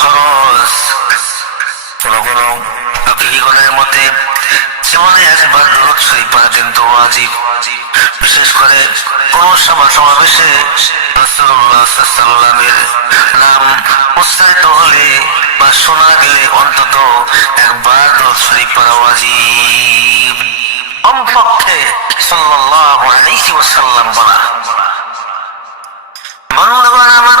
খরচ কোন কোন ফকিগণের মতে জীবনে একবার দরুদ শরীফ পড়া কিন্তু ওয়াজিব বিশেষ করে কোন সভা সমাবেশে রাসূলুল্লাহ সাল্লামের নাম উচ্চারিত হলে বা শোনা গেলে অন্তত একবার দরুদ শরীফ পড়া ওয়াজিব কমপক্ষে সাল্লাল্লাহু আলাইহি ওয়াসাল্লাম বলা। বন্ধুগণ আমার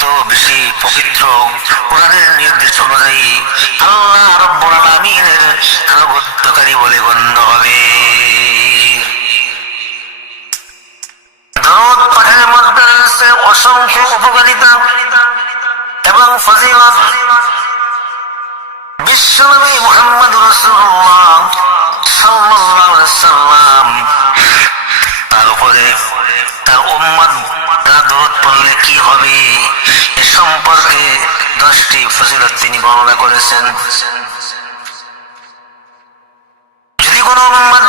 তত বেশি পবিত্র কোরআনের নির্দেশ অনুযায়ী আল্লাহ রব্বুল আলামিনের আনুগত্যকারী বলে গণ্য হবে। দরুদ পাঠের মধ্যে রয়েছে অসংখ্য উপকারিতা এবং ফজিলত। বিশ্বনবী মুহাম্মদ রাসূলুল্লাহ সাল্লাল্লাহু আলাইহি সাল্লাম তার উপরে তার উম্মত দরুদ পড়লে কি হবে? এ সম্পর্কে দশটি ফজিলত তিনি বর্ণনা করেছেন। যদি কোনো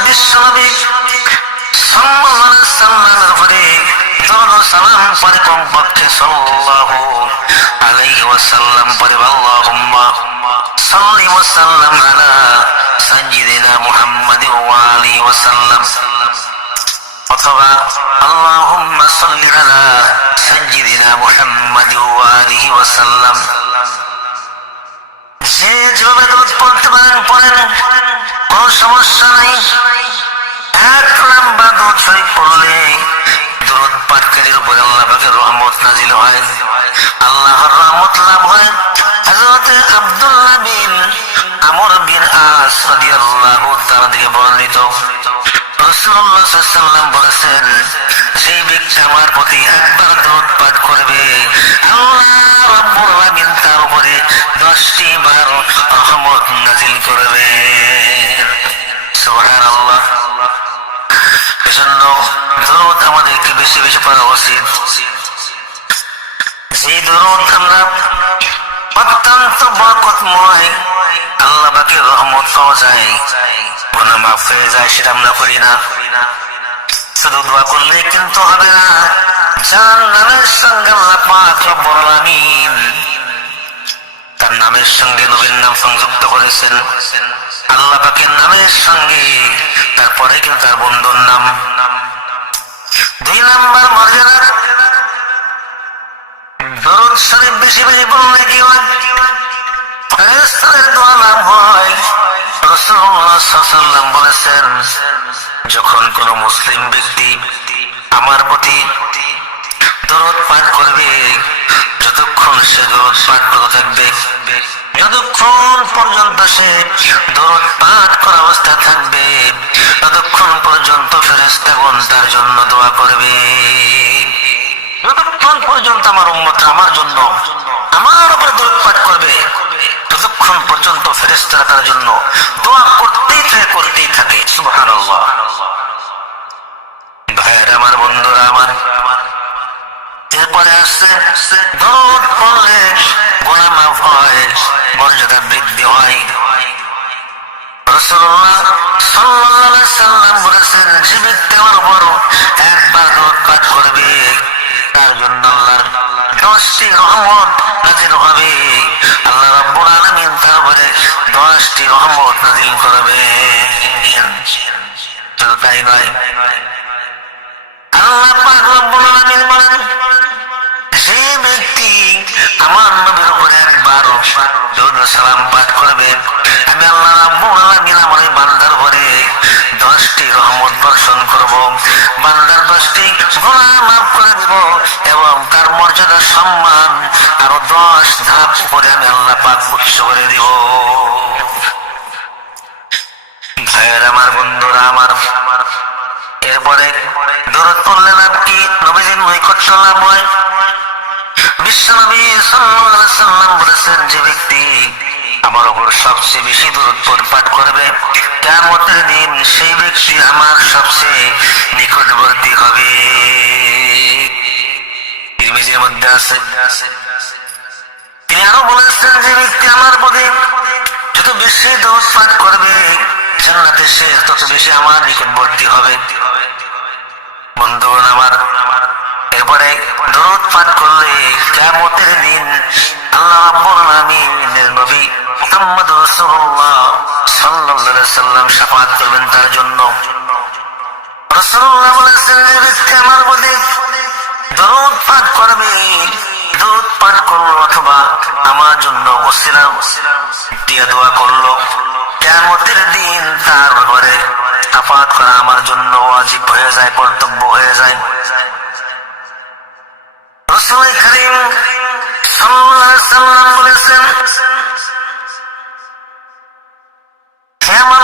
বিশ্বনবী সাল্লাল্লাহু আলাইহি ওয়াসাল্লাম ওয়াসাল্লাম। অথবা আল্লাহুম্মা সাল্লি আলা সাইয়্যিদিনা মুহাম্মাদ ওয়া আলিহি ওয়াসাল্লাম। যে যেভাবে দরুদ পড়তে পারেন, পড়েন। কোনো সমস্যা নেই। এক নাম্বার দরুদ শরীফ পড়লে দরুদ পাঠকারীর উপরে আল্লাহ পাকের রহমত নাজিল হয়। আল্লাহর রহমত লাভ হয়। হযরত আব্দুল্লাহ বিন আমর বিন আস রাদিয়াল্লাহু তাআলা থেকে বর্ণিত। বলেছেন সেই ব্যক্তি আমার প্রতি একবার দরুদ পাঠ করবে তার উপরে 10টি বার রহমত নাজিল করবে। আমাদেরকে বেশি বেশি পড়া উচিত। যে দরুদ আমরা অত্যন্ত বরকতময়, আল্লাহ রহমত পাওয়া যায়। গুনাহ মাফ হয়ে যায় সেটা আমরা করি না। শুধু দোয়া করলে কিন্তু হবে না। নামের সঙ্গে আল্লাহ পাক রব্বুল আলামিন তার নামের সঙ্গে নবীর নাম সংযুক্ত করেছেন। আল্লাহ পাকের নামের সঙ্গে, তারপরে কিন্তু তার বন্ধুর নাম। দুই নাম্বার মর্যাদা। দরুদ শরীফ বেশি বেশি কি বলেছেন, যখন কোন মুসলিম ব্যক্তি আমার প্রতি পাঠ করবে, যতক্ষণ সে দরদ পাঠ থাকবে, যতক্ষণ পর্যন্ত সে দরদ পাঠ করা অবস্থা থাকবে, ততক্ষণ পর্যন্ত ফেরেস্তাগণ তার জন্য দোয়া করবে। পর্যন্ত আমার উম্মত, আমার জন্য, আমার উপরে দরদ করবে। ততক্ষণ পর্যন্ত ফেরেস্তারা তার জন্য দোয়া করতেই থাকে করতেই থাকে, সুবহানাল্লাহ। ভাইয়ের, আমার বন্ধুরা, আমার এরপরে আসছে দরদ পড়লে গোনা হয়, মর্যাদা বৃদ্ধি হয়। সাল্লাম বলেছেন ব্যক্তি আমার উপর একবার দশটি রহমত নাজিল হবে। আল্লাহ রাব্বুল আলামিন তারপরে দশটি রহমত নাজিল করবে। শুধু তাই নয়। আল্লাহ পাক রব্বুল আলামিন বলেন মর্যাদা, সম্মান, আরও দশ ধাপ উপরে আমি আল্লাহ পাক উৎস করে দিব। ভাইয়ের, আমার বন্ধুরা, আমার এরপরে দূরত পড়লেন আপনি নবীজির নৈকট্য লাভ হয় সাল্লাম বলেছেন, যে ব্যক্তি আমার সবচেয়ে বেশি দূরত্ব পাঠ করবে, কিয়ামতের দিন সেই ব্যক্তি আমার সবচেয়ে নিকটবর্তী হবে। তিরমিজির মধ্যে আছে। তিনি আরও বলেছেন যে ব্যক্তি আমার প্রতি যত বেশি দোষ পাঠ করবে, জান্নাতে সে তত বেশি আমার নিকটবর্তী হবে। বন্ধুগণ আমার, এরপরে দরুদ পাঠ করলে কিয়ামতের দিন আল্লাহ রাব্বুল আলামিনের নবী মুহাম্মদ রাসূলুল্লাহ সাল্লাল্লাহু সাল্লাম শাফাত করবেন তার জন্য। রাসূলুল্লাহ বলেছেন যে ব্যক্তি আমার প্রতি পাঠ করবে দরুদ পাঠ করল অথবা আমার জন্য ওসিলা দিয়া দোয়া করল। কিয়ামতের দিন তার ঘরে আপাত করা আমার জন্য ওয়াজিব হয়ে যায়, কর্তব্য হয়ে যায়। করিম সাল্লাম বলেছেন আমার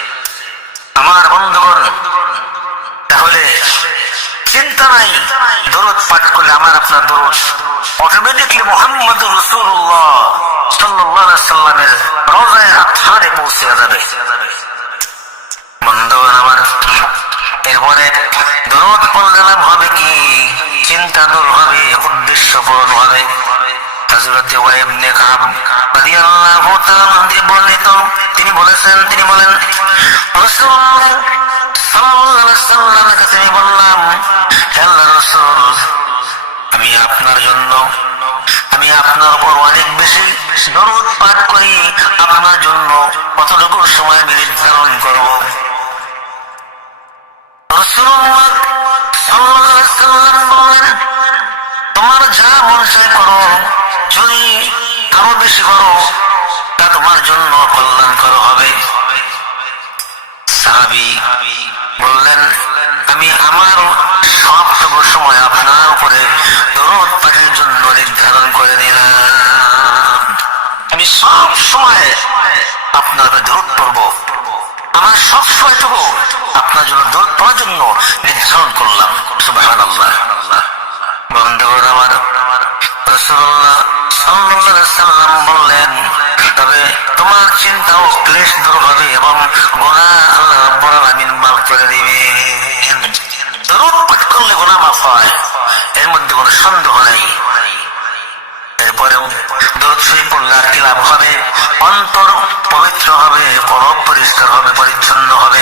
আমার বন্ধুগণ, তাহলে চিন্তা নাই, দরুদ পাঠ করলে আমার আপনার দরুদ। অটোমেটিকলি মোহাম্মদ রসুল্লাহ সাল্লাহ সাল্লামের রোজায় পৌঁছে যাবে। বন্ধুগণ আমার, এরপরে দরদ হবে কি? চিন্তা দূর হবে, উদ্দেশ্য পূরণ হবে। হযরতে ওয়াইবনে কাব রাদিয়াল্লাহু তাআলা থেকে বর্ণিত। তিনি বলেছেন, তিনি বলেন, রাসূলুল্লাহ সাল্লাল্লাহু আলাইহি সাল্লামের কাছে বললাম, হে রাসূল, আমি আপনার জন্য, আমি আপনার উপর অনেক বেশি দরদ পাঠ করি, আপনার জন্য কতটুকু সময় আমি নির্ধারণ করব? রাসূলুল্লাহ বেশি করো তা তোমার জন্য কল্যাণকর হবে। সাহাবি বললেন, আমি আমার সবটুকু সময় আপনার উপরে দরদ পাঠের জন্য নির্ধারণ করে নিলাম আমি সব সময় আপনার উপরে দরদ পড়ব। আমার সব সময়টুকু আপনার জন্য দরদ পড়ার জন্য নির্ধারণ করলাম। সুবহানাল্লাহ। বন্ধুগণ আমার বললেন, তবে তোমার চিন্তা ও ক্লেশ দূর হবে এবং গোনা আল্লাহ রাব্বুল আলামিন মাফ করে দিবেন। দরুদ পাঠ করলে গোনা মাফ হয়, এর মধ্যে কোনো সন্দেহ নেই। এরপরে দরুদ শরীফ পড়লে আর হবে? অন্তর পবিত্র হবে কলব পরিষ্কার হবে, পরিচ্ছন্ন হবে।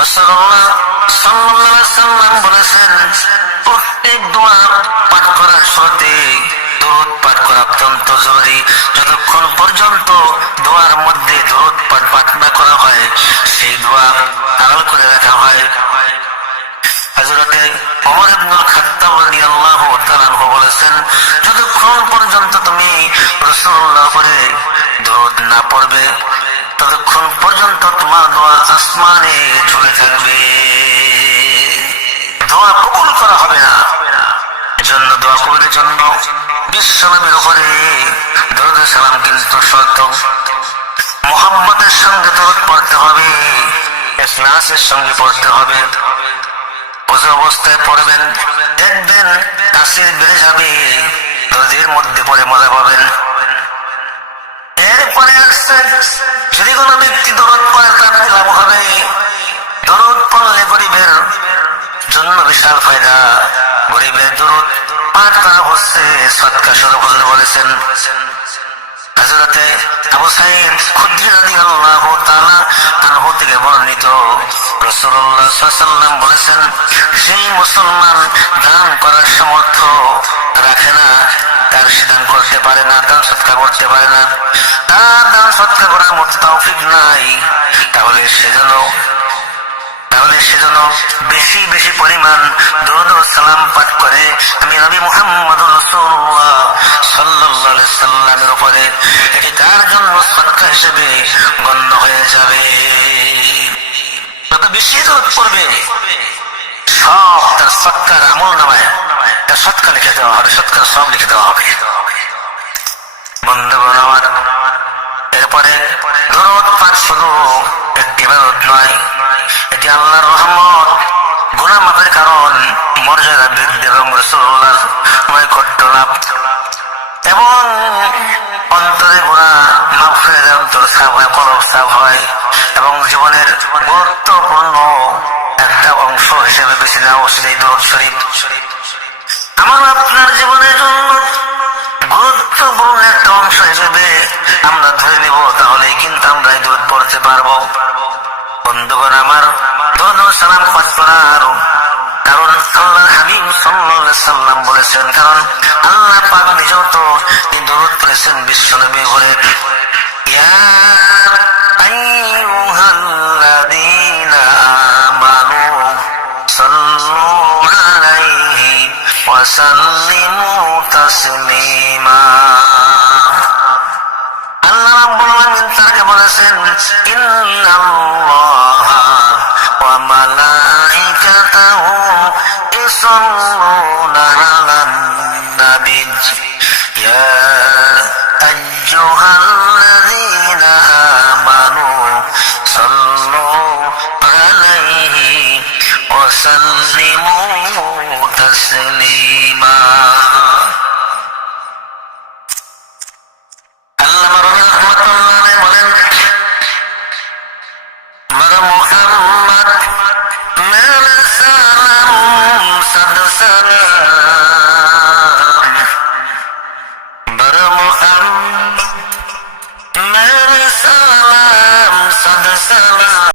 রাসূলুল্লাহ সাল্লাল্লাহু সাল্লাম বলেছেন প্রত্যেক দোয়া পাঠ করার সাথে দরুদ পাঠ করা অত্যন্ত জরুরি। যতক্ষণ পর্যন্ত দোয়ার মধ্যে দরুদ পাঠ পাঠ না করা হয়, সেই দোয়া আড়াল করে রাখা হয়। হযরতে বলেছেন, যতক্ষণ পর্যন্ত তুমি রাসূলুল্লাহ পরে দরুদ না পড়বে পর্যন্ত তোমার দোয়া আসমানে ঝুলে থাকবে। দোয়া কবুল করা হবে না। জন্য দোয়া কবির জন্য উপরে সালাম কিন্তু মোহাম্মদের সঙ্গে দরুদ পড়তে হবে সঙ্গে পড়তে হবে। ওজু অবস্থায় পড়বেন, দেখবেন তাসির বেড়ে যাবে, দরদের মধ্যে পড়ে মজা পাবেন। এরপরে আসছে যদি কোনো ব্যক্তি দরদ পড়ে তার কি লাভ হবে দরদ পড়লে গরিবের বিশাল ফায়দা। গরিবের দরদ পাঠ করা হচ্ছে সৎকা সরব হুজুর বলেছেন। হাজরাতে আবু সাইদ খুদ্রি রাদিয়াল্লাহু তাআলা আনহু থেকে বর্ণিত রাসূলুল্লাহ সাল্লাল্লাহু বলেছেন, সেই মুসলমান দান করার সামর্থ্য রাখে না, তার সে দান করতে পারে না, দান সৎকার করতে পারে না। তার দান সৎকার করার মতো তৌফিক নাই, তাহলে সেজন্য তাহলে সেজন্য বেশি বেশি পরিমাণ দরুদ ও সালাম পাঠ করে আমি নবী মুহাম্মদ রাসূলুল্লাহ সাল্লাল্লাহু আলাইহি সাল্লামের উপরে এটি তার জন্য সদকা হিসেবে গণ্য হয়ে যাবে। বেশি দরুদ পড়বে, সব তার আমল নামায় তার লিখে দেওয়া হবে সব লিখে দেওয়া হবে। আমার, এরপরে দরদ শুধু একটি বাদত নয় এটি আল্লাহর রহমত। গুণা মাপের কারণ, মর্যাদা বৃদ্ধি এবং রসুল্লাহ নৈকট্য লাভ। এবং অন্তরে গুণা মাফ হয়ে যায় অন্তর সাফ হয়, কলব সাফ হয় এবং জীবনের গুরুত্বপূর্ণ একটা অংশ হিসেবে বেছে নেওয়া উচিত এই দরদ শরীফ। আমার আপনার জীবনের জন্য গুরুত্বপূর্ণ একটা অংশ হিসেবে আমরা ধরে নিব তাহলে কিন্তু আমরা এই দূর পড়তে পারব। বন্ধুগণ, আমার দোন সালাম পাঠ করার কারণ আল্লাহ হাবিব সাল্লাল্লাহু সাল্লাম বলেছেন কারণ আল্লাহ পাক নিজেও তো এই দরুদ করেছেন বিশ্বনবী বলে, ইয়া আইয়ুহাল্লাযীনা সাল্লিমু তাসলিমা আল্লাহ রাব্বুল আলামিন তাকে বলেছেন ইন্নাল্লাহা ওয়া